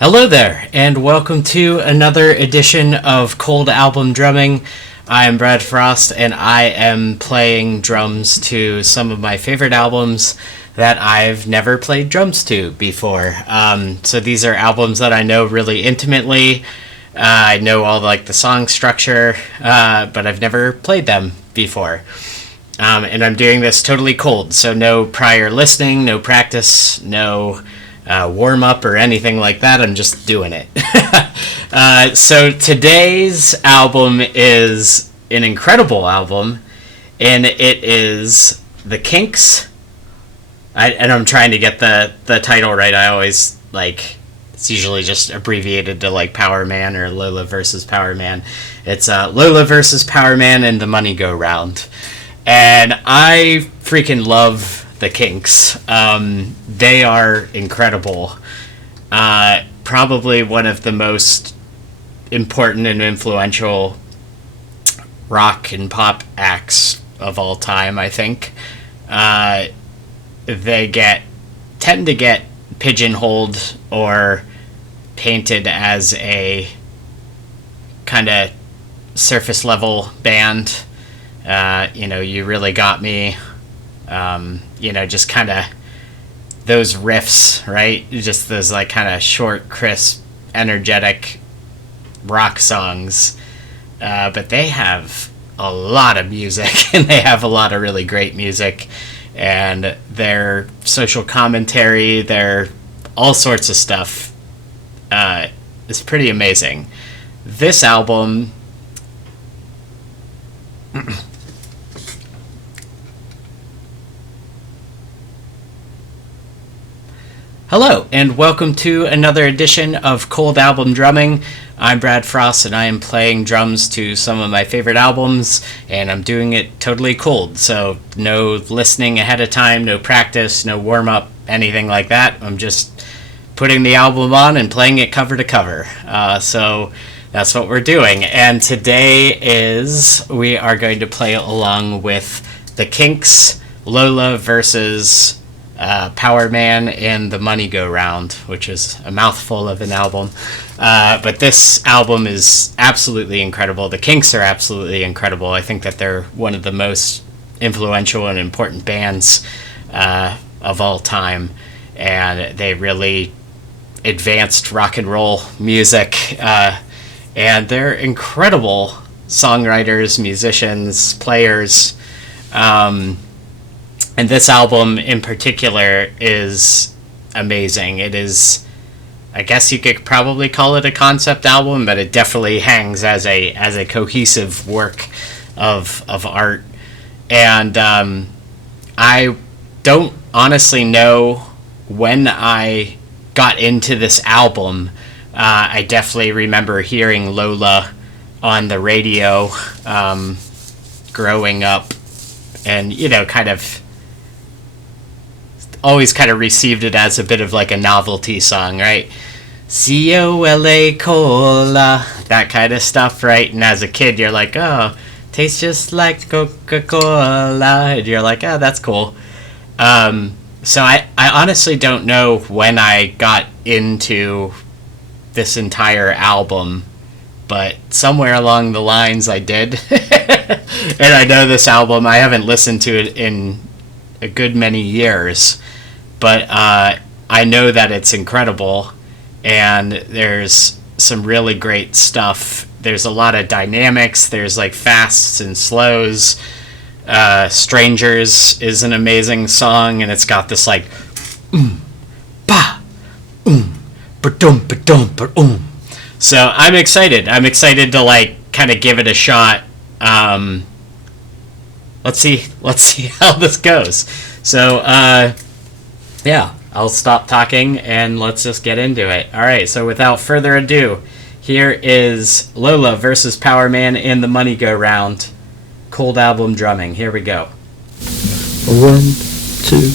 Hello there, and welcome to another edition of Cold Album Drumming. I am Brad Frost, and I am playing drums to some of my favorite albums that I've never played drums to before. So these are albums that I know really intimately. I know all the song structure, but I've never played them before. And I'm doing this totally cold, so no prior listening, no practice, no warm-up or anything like that. I'm just doing it. So today's album is an incredible album, and it is The Kinks. And I'm trying to get the title right. I always, it's usually just abbreviated to, Powerman or Lola versus Powerman. It's Lola versus Powerman and the Moneygoround. And I freaking love The Kinks. They are incredible. Probably one of the most important and influential rock and pop acts of all time, I think. They tend to get pigeonholed or painted as a kind of surface level band. You Really Got Me. Just kind of those riffs, right? Just those kind of short, crisp, energetic rock songs. But they have a lot of music, and they have a lot of really great music. And their social commentary, their all sorts of stuff is pretty amazing. This album... Hello, and welcome to another edition of Cold Album Drumming. I'm Brad Frost, and I am playing drums to some of my favorite albums, and I'm doing it totally cold, so no listening ahead of time, no practice, no warm-up, anything like that. I'm just putting the album on and playing it cover to cover. So that's what we're doing, and today we are going to play along with The Kinks, Lola versus Powerman and the Moneygoround, which is a mouthful of an album. But this album is absolutely incredible. The Kinks are absolutely incredible. I think that they're one of the most influential and important bands of all time. And they really advanced rock and roll music. And they're incredible songwriters, musicians, players. And this album in particular is amazing. It is, I guess you could probably call it a concept album, but it definitely hangs as a cohesive work of art. And I don't honestly know when I got into this album. I definitely remember hearing Lola on the radio growing up, and always kind of received it as a bit of a novelty song, right? C-O-L-A cola, that kind of stuff, right? And as a kid, you're like, oh, tastes just like Coca-Cola, and you're like, oh, that's cool. So I honestly don't know when I got into this entire album, but somewhere along the lines I did. And I know this album, I haven't listened to it in a good many years, but I know that it's incredible, and there's some really great stuff. There's a lot of dynamics. There's fasts and slows. Strangers is an amazing song, and it's got this ba ba-dum ba-dum ba-um. So I'm excited to kind of give it a shot. Let's see how this goes. So, yeah, I'll stop talking and let's just get into it. All right, so without further ado, here is Lola versus Powerman in the Moneygoround. Cold Album Drumming. Here we go. 1, 2,